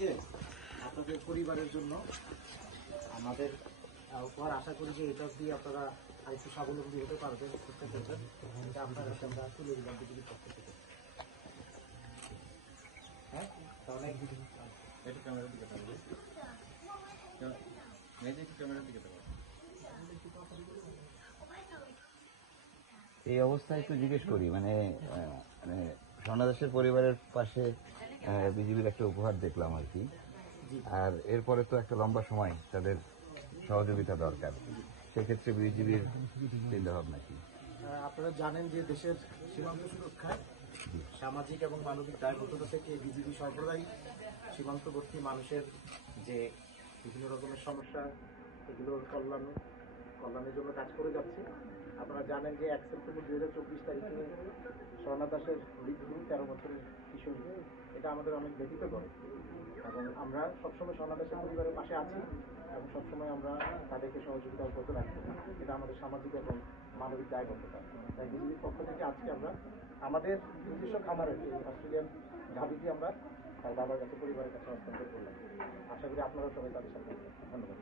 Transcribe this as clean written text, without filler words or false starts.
থেকে আপনাদের পরিবারের জন্য আমাদের উপহার আশা করি যে এটা দিয়ে আপনারা আর একটু স্বাবলম্বী হতে পারবেন, চেষ্টা করবেন। এটা আপনার কাছে আমরা তুলে দিলাম বিজেপির পক্ষ থেকে। হ্যাঁ, তাহলে একটু ক্যামেরার দিকে থাকবে, একটু ক্যামেরার দিকে থাকবে। এই অবস্থায় একটু জিজ্ঞেস করি, মানে স্বর্ণা দাসের পরিবারের পাশে বিজেপির একটা উপহার দেখলাম আর কি, আর এরপরে তো একটা লম্বা সময় তাদের সহযোগিতা দরকার, সেক্ষেত্রে বিজেপির চিন্তা ভাবনা কি? আপনারা জানেন যে দেশের সীমান্ত সুরক্ষায় সামাজিক এবং মানবিক দায়বদ্ধতা থেকে বিজিবি সর্বদাই সীমান্তবর্তী মানুষের যে বিভিন্ন রকমের সমস্যা এগুলোর কল্যাণের জন্য কাজ করে যাচ্ছে। আপনারা জানেন যে 1 সেপ্টেম্বর 2024 তারিখে স্বর্ণা দাসের মৃত্যু 13 বছরের কিশোরী, এটা আমাদের অনেক ব্যথিত করে এবং আমরা সবসময় স্বর্ণা দাসের পরিবারের পাশে আছি এবং সবসময় আমরা তাদেরকে সহযোগিতা করতে রাখবো। এটা আমাদের সামাজিক এবং মানবিক দায়বদ্ধতা। তাই বিজেপির পক্ষ থেকে আজকে আমরা আমাদের নিজস্ব খামারের যে অস্ট্রেলিয়ান গাভীটি আমরা তার বাবার কাছে পরিবারের কাছে হস্তান্তর করলাম। আশা করি আপনারা সবাই তাদের সাথে ধন্যবাদ।